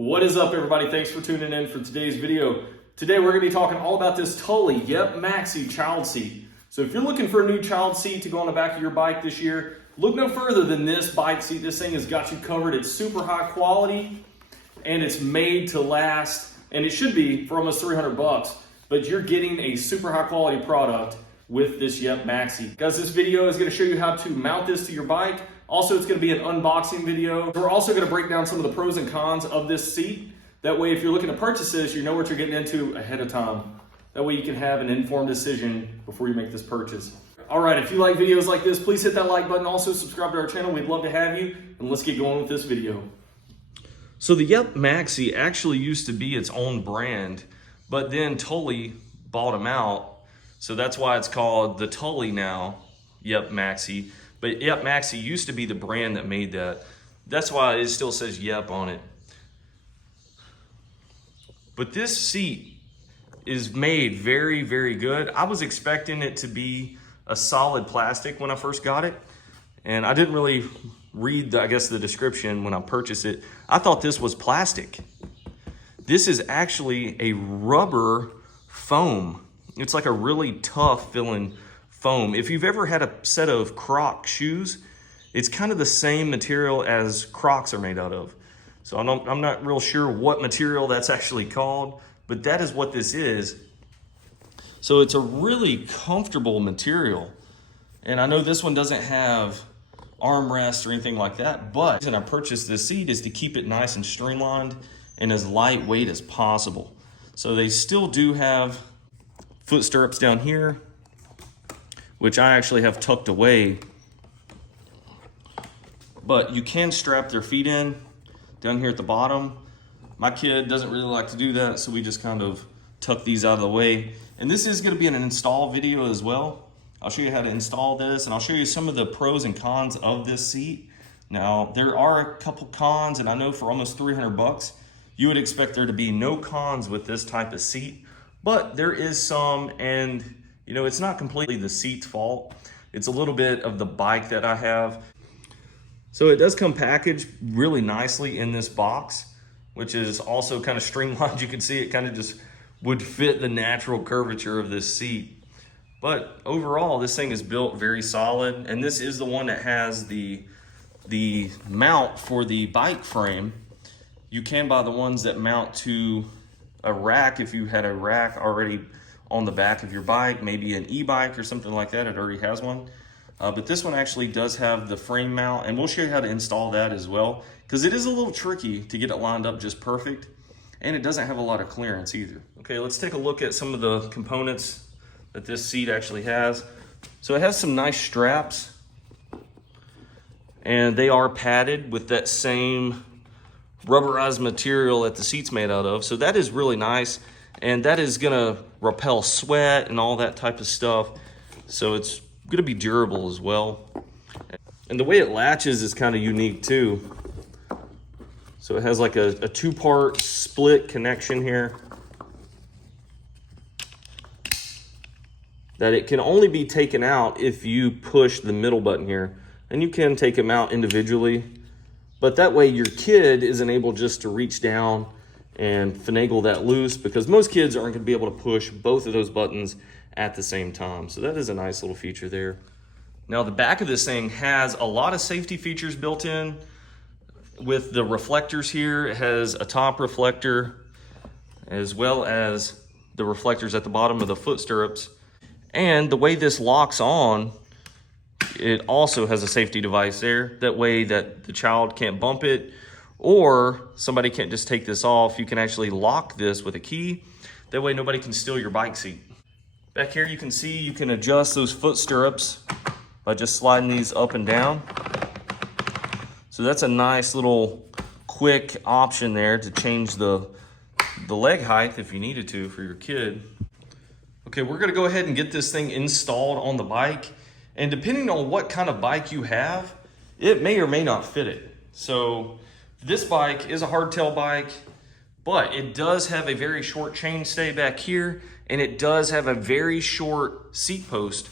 What is up, everybody? Thanks for tuning in for today's video. Today we're going to be talking all about this Thule Yepp Maxi child seat. So if you're looking for a new child seat to go on the back of your bike this year, look no further than this bike seat. This thing has got you covered. It's super high quality and it's made to last, and it should be for almost 300 bucks, but you're getting a super high quality product with this Yepp Maxi. Guys, this video is going to show you how to mount this to your bike. Also, it's going to be an unboxing video. We're also going to break down some of the pros and cons of this seat. That way, if you're looking to purchase this, you know what you're getting into ahead of time. That way you can have an informed decision before you make this purchase. All right, if you like videos like this, please hit that like button. Also, subscribe to our channel. We'd love to have you. And let's get going with this video. So the Yepp Maxi actually used to be its own brand, but then Thule bought them out. So that's why it's called the Thule now, Yepp Maxi. But Yepp Maxi used to be the brand that made that. That's why it still says Yepp on it. But this seat is made very, very good. I was expecting it to be a solid plastic when I first got it. And I didn't really read, I guess, the description when I purchased it. I thought this was plastic. This is actually a rubber foam. It's like a really tough feeling foam. If you've ever had a set of Croc shoes, it's kind of the same material as Crocs are made out of. So I'm not real sure what material that's actually called, but that is what this is. So it's a really comfortable material. And I know this one doesn't have armrests or anything like that, but the reason I purchased this seat is to keep it nice and streamlined and as lightweight as possible. So they still do have foot stirrups down here, which I actually have tucked away, but you can strap their feet in down here at the bottom. My kid doesn't really like to do that, so we just kind of tuck these out of the way. And this is going to be an install video as well. I'll show you how to install this, and I'll show you some of the pros and cons of this seat. Now, there are a couple cons, and I know for almost 300 bucks, you would expect there to be no cons with this type of seat, but there is some, and you know, it's not completely the seat's fault. It's a little bit of the bike that I have. So it does come packaged really nicely in this box, which is also kind of streamlined. You can see it kind of just would fit the natural curvature of this seat. But overall, this thing is built very solid. And this is the one that has the mount for the bike frame. You can buy the ones that mount to a rack if you had a rack already on the back of your bike, maybe an e-bike or something like that. It already has one. But this one actually does have the frame mount, and we'll show you how to install that as well, because it is a little tricky to get it lined up just perfect, and it doesn't have a lot of clearance either. Okay, let's take a look at some of the components that this seat actually has. So it has some nice straps, and they are padded with that same rubberized material that the seat's made out of. So that is really nice, and that is gonna repel sweat and all that type of stuff. So it's gonna be durable as well. And the way it latches is kind of unique too. So it has like a two-part split connection here that it can only be taken out if you push the middle button here. And you can take them out individually, but that way your kid isn't able just to reach down and finagle that loose, because most kids aren't going to be able to push both of those buttons at the same time. So that is a nice little feature there. Now the back of this thing has a lot of safety features built in with the reflectors here. It has a top reflector as well as the reflectors at the bottom of the foot stirrups. And the way this locks on, it also has a safety device there. That way that the child can't bump it, or somebody can't just take this off. You can actually lock this with a key. That way nobody can steal your bike seat. Back here you can see you can adjust those foot stirrups by just sliding these up and down. So that's a nice little quick option there to change the leg height if you needed to for your kid. Okay, we're gonna go ahead and get this thing installed on the bike. And depending on what kind of bike you have, it may or may not fit it. So this bike is a hardtail bike, but it does have a very short chainstay back here, and it does have a very short seat post.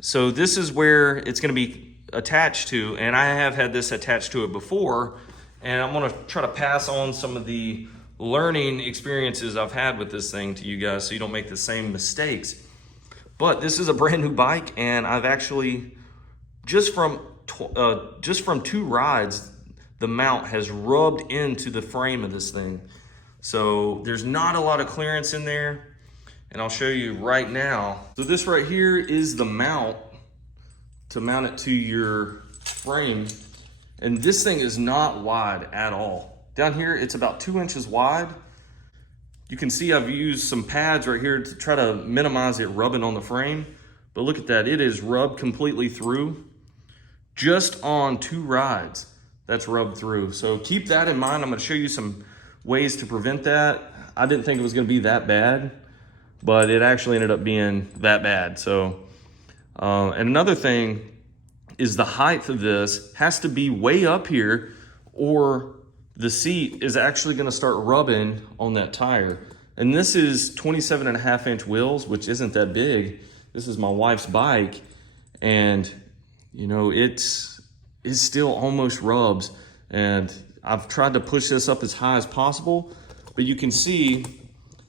So this is where it's going to be attached to, and I have had this attached to it before, And I'm gonna try to pass on some of the learning experiences I've had with this thing to you guys so you don't make the same mistakes. But this is a brand new bike, and I've actually, just from 2 rides, the mount has rubbed into the frame of this thing. So there's not a lot of clearance in there, and I'll show you right now. So this right here is the mount to mount it to your frame. And this thing is not wide at all. Down here, it's about 2 inches wide. You can see I've used some pads right here to try to minimize it rubbing on the frame. But look at that, it is rubbed completely through. Just on 2 rides, that's rubbed through. So keep that in mind. I'm gonna show you some ways to prevent that. I didn't think it was gonna be that bad, but it actually ended up being that bad. So, and another thing is the height of this has to be way up here, or the seat is actually gonna start rubbing on that tire. And this is 27.5-inch wheels, which isn't that big. This is my wife's bike, and you know, it still almost rubs. And I've tried to push this up as high as possible, but you can see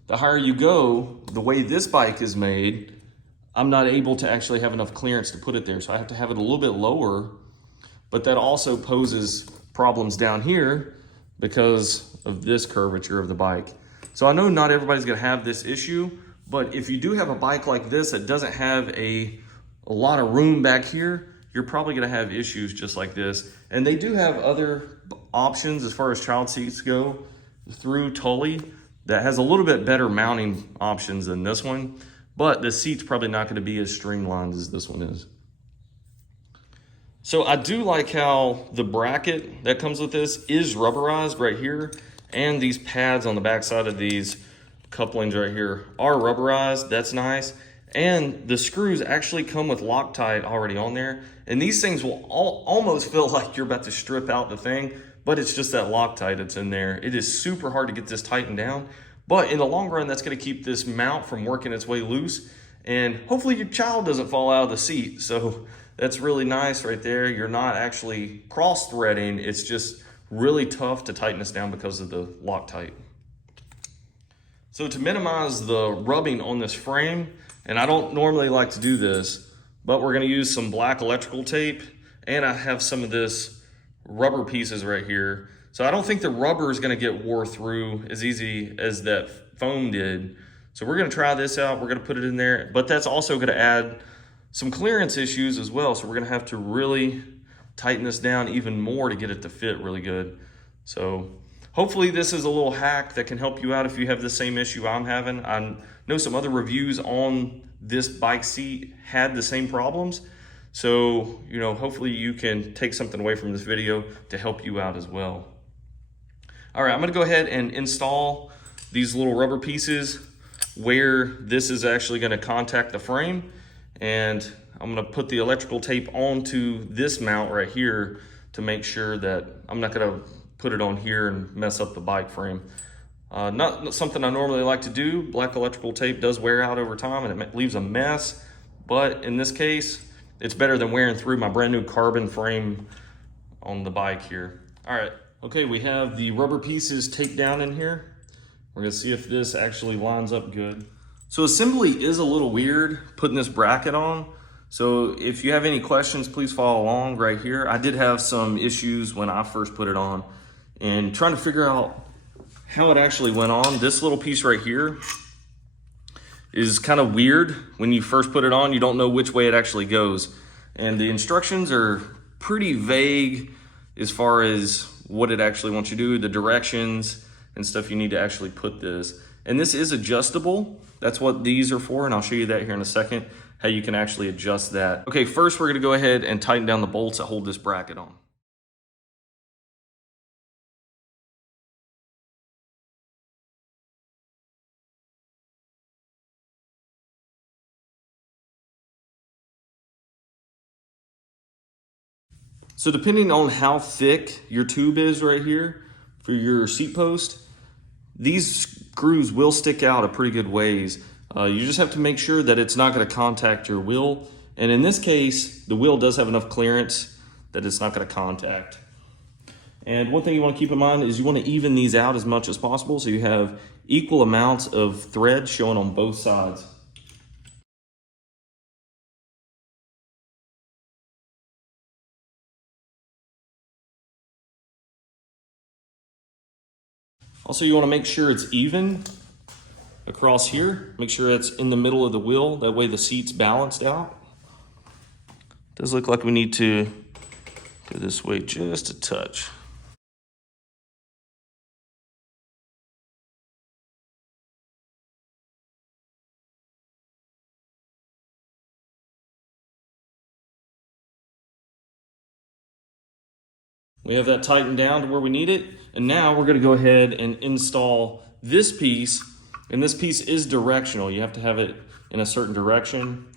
the higher you go, the way this bike is made, I'm not able to actually have enough clearance to put it there. So I have to have it a little bit lower, but that also poses problems down here because of this curvature of the bike. So I know not everybody's gonna have this issue, but if you do have a bike like this that doesn't have a lot of room back here, you're probably gonna have issues just like this. And they do have other options as far as child seats go through Thule that has a little bit better mounting options than this one, but the seat's probably not gonna be as streamlined as this one is. So I do like how the bracket that comes with this is rubberized right here, and these pads on the back side of these couplings right here are rubberized. That's nice. And the screws actually come with Loctite already on there. And these things will almost feel like you're about to strip out the thing, but it's just that Loctite that's in there. It is super hard to get this tightened down, but in the long run, that's gonna keep this mount from working its way loose. And hopefully your child doesn't fall out of the seat. So that's really nice right there. You're not actually cross-threading. It's just really tough to tighten this down because of the Loctite. So to minimize the rubbing on this frame, and I don't normally like to do this, but we're gonna use some black electrical tape, and I have some of this rubber pieces right here. So I don't think the rubber is gonna get wore through as easy as that foam did. So we're gonna try this out, we're gonna put it in there, but that's also gonna add some clearance issues as well. So we're gonna have to really tighten this down even more to get it to fit really good. So hopefully this is a little hack that can help you out if you have the same issue I'm having. I know some other reviews on this bike seat had the same problems. So, you know, hopefully you can take something away from this video to help you out as well. All right, I'm gonna go ahead and install these little rubber pieces where this is actually gonna contact the frame. And I'm gonna put the electrical tape onto this mount right here to make sure that I'm not gonna put it on here and mess up the bike frame. Not something I normally like to do. Black electrical tape does wear out over time and it leaves a mess, but in this case, it's better than wearing through my brand new carbon frame on the bike here. All right, okay, we have the rubber pieces taped down in here. We're gonna see if this actually lines up good. So assembly is a little weird putting this bracket on. So if you have any questions, please follow along right here. I did have some issues when I first put it on and trying to figure out how it actually went on. This little piece right here is kind of weird. When you first put it on, you don't know which way it actually goes. And the instructions are pretty vague as far as what it actually wants you to do, the directions and stuff you need to actually put this. And this is adjustable. That's what these are for, and I'll show you that here in a second, how you can actually adjust that. Okay, first we're gonna go ahead and tighten down the bolts that hold this bracket on. So depending on how thick your tube is right here for your seat post, these screws will stick out a pretty good ways. You just have to make sure that it's not going to contact your wheel. And in this case, the wheel does have enough clearance that it's not going to contact. And one thing you want to keep in mind is you want to even these out as much as possible so you have equal amounts of thread showing on both sides. Also, you want to make sure it's even across here. Make sure it's in the middle of the wheel. That way the seat's balanced out. Does look like we need to go this way just a touch. We have that tightened down to where we need it. And now we're gonna go ahead and install this piece. And this piece is directional. You have to have it in a certain direction.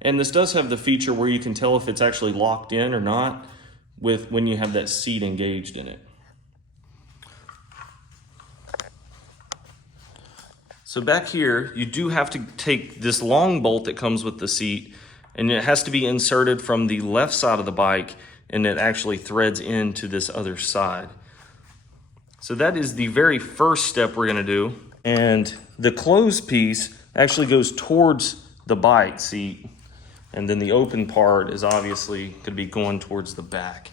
And this does have the feature where you can tell if it's actually locked in or not with when you have that seat engaged in it. So back here, you do have to take this long bolt that comes with the seat, and it has to be inserted from the left side of the bike, and it actually threads into this other side. So that is the very first step we're gonna do. And the closed piece actually goes towards the bike seat, and then the open part is obviously gonna be going towards the back.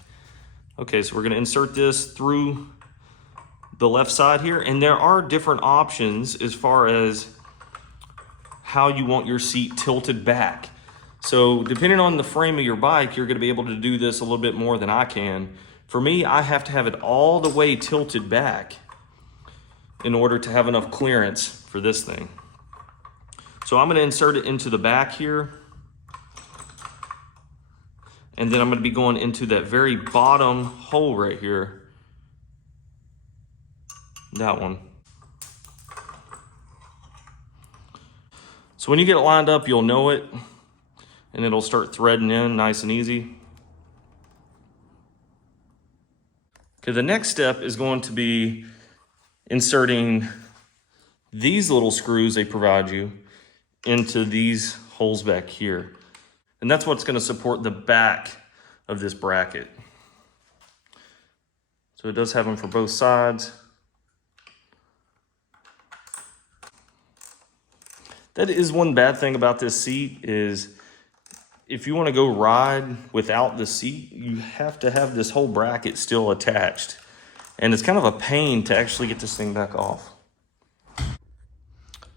Okay, so we're gonna insert this through the left side here, and there are different options as far as how you want your seat tilted back. So depending on the frame of your bike, you're gonna be able to do this a little bit more than I can. For me, I have to have it all the way tilted back in order to have enough clearance for this thing. So I'm gonna insert it into the back here, and then I'm gonna be going into that very bottom hole right here. That one. So when you get it lined up, you'll know it, and it'll start threading in nice and easy. Okay, the next step is going to be inserting these little screws they provide you into these holes back here. And that's what's gonna support the back of this bracket. So it does have them for both sides. That is one bad thing about this seat is if you want to go ride without the seat, you have to have this whole bracket still attached. And it's kind of a pain to actually get this thing back off.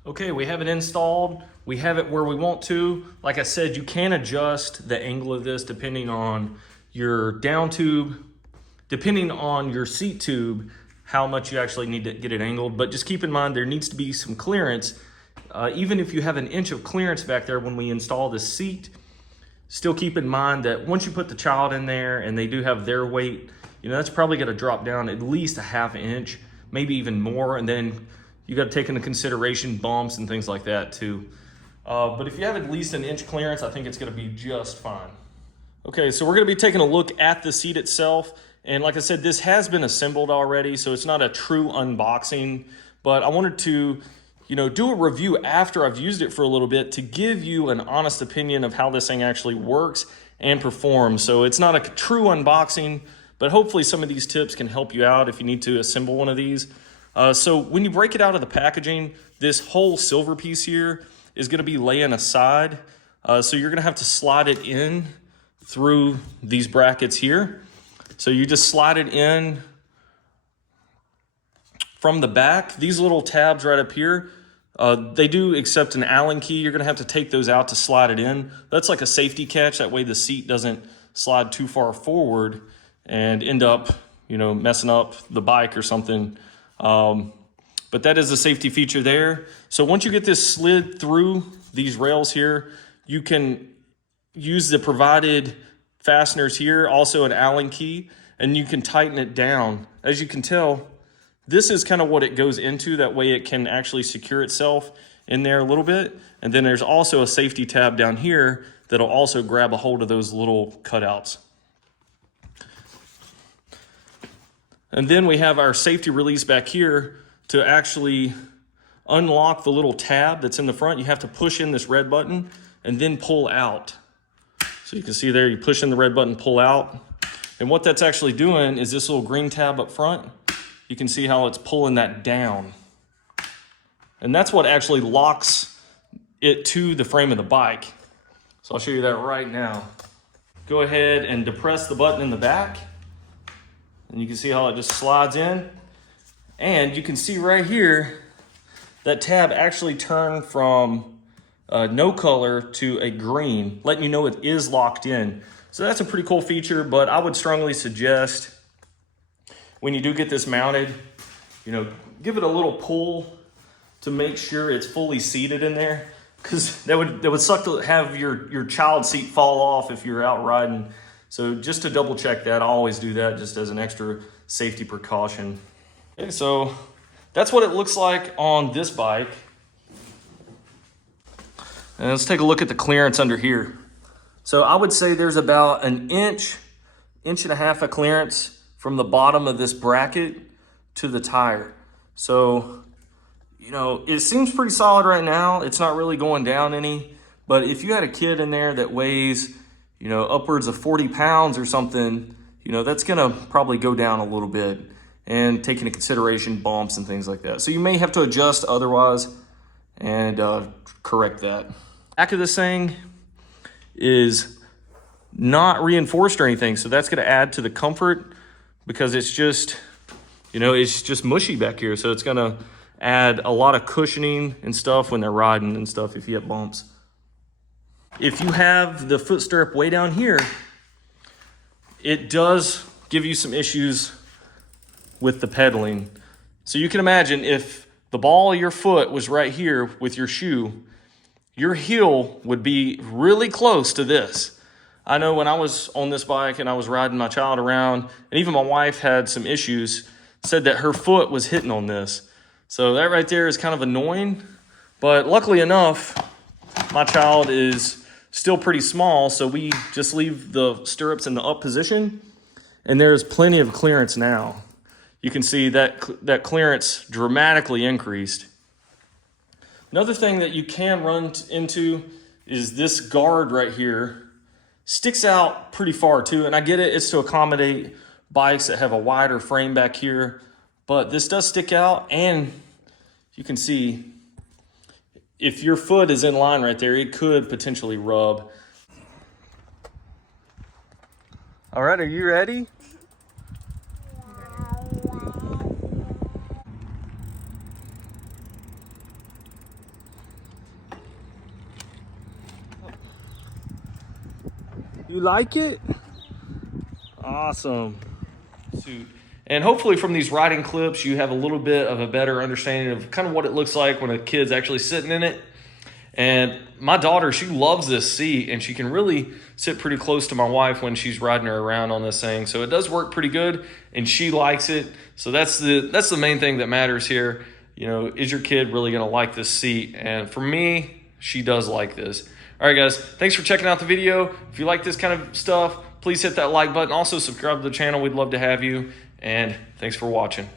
Okay, we have it installed. We have it where we want to. Like I said, you can adjust the angle of this depending on your down tube, depending on your seat tube, how much you actually need to get it angled. But just keep in mind, there needs to be some clearance. Even if you have an inch of clearance back there when we install the seat, still keep in mind that once you put the child in there and they do have their weight, you know, that's probably gonna drop down at least a ½ inch, maybe even more. And then you gotta take into consideration bumps and things like that too. But if you have at least an inch clearance, I think it's gonna be just fine. Okay, so we're gonna be taking a look at the seat itself. And like I said, this has been assembled already, so it's not a true unboxing, but I wanted to do a review after I've used it for a little bit to give you an honest opinion of how this thing actually works and performs. So it's not a true unboxing, but hopefully some of these tips can help you out if you need to assemble one of these. So when you break it out of the packaging, this whole silver piece here is gonna be laying aside. So you're gonna have to slide it in through these brackets here. So you just slide it in from the back. These little tabs right up here, they do accept an Allen key. You're gonna have to take those out to slide it in. That's like a safety catch. That way the seat doesn't slide too far forward and end up, messing up the bike or something. But that is a safety feature there. So once you get this slid through these rails here, you can use the provided fasteners here, also an Allen key, and you can tighten it down. As you can tell, this is kind of what it goes into. That way it can actually secure itself in there a little bit. And then there's also a safety tab down here that'll also grab a hold of those little cutouts. And then we have our safety release back here to actually unlock the little tab that's in the front. You have to push in this red button and then pull out. So you can see there, you push in the red button, pull out. And what that's actually doing is this little green tab up front, you can see how it's pulling that down. And that's what actually locks it to the frame of the bike. So I'll show you that right now. Go ahead and depress the button in the back. And you can see how it just slides in. And you can see right here, that tab actually turned from no color to a green, letting you know it is locked in. So that's a pretty cool feature, but I would strongly suggest when you do get this mounted, you know, give it a little pull to make sure it's fully seated in there, because that would suck to have your child seat fall off if you're out riding. So just to double check that, I always do that just as an extra safety precaution. Okay, so that's what it looks like on this bike. And let's take a look at the clearance under here. So I would say there's about an inch and a half of clearance from the bottom of this bracket to the tire. So, you know, it seems pretty solid right now. It's not really going down any, but if you had a kid in there that weighs, you know, upwards of 40 pounds or something, you know, that's gonna probably go down a little bit, and take into consideration bumps and things like that. So you may have to adjust otherwise and correct that. Back of this thing is not reinforced or anything, so that's gonna add to the comfort, because it's just, you know, it's just mushy back here. So it's gonna add a lot of cushioning and stuff when they're riding and stuff if you have bumps. If you have the foot stirrup way down here, it does give you some issues with the pedaling. So you can imagine if the ball of your foot was right here with your shoe, your heel would be really close to this. I know when I was on this bike and I was riding my child around, and even my wife had some issues, said that her foot was hitting on this. So that right there is kind of annoying, but luckily enough, my child is still pretty small, so we just leave the stirrups in the up position, and there's plenty of clearance now. You can see that clearance dramatically increased. Another thing that you can run into is this guard right here sticks out pretty far too. And I get it, it's to accommodate bikes that have a wider frame back here, but this does stick out, and you can see if your foot is in line right there, it could potentially rub. All right, are you ready? You like it? Awesome. And hopefully from these riding clips, you have a little bit of a better understanding of kind of what it looks like when a kid's actually sitting in it. And my daughter, she loves this seat, and she can really sit pretty close to my wife when she's riding her around on this thing. So it does work pretty good, and she likes it. So that's the main thing that matters here. You know, is your kid really gonna like this seat? And for me, she does like this. All right, guys, thanks for checking out the video. If you like this kind of stuff, please hit that like button. Also, subscribe to the channel. We'd love to have you. And thanks for watching.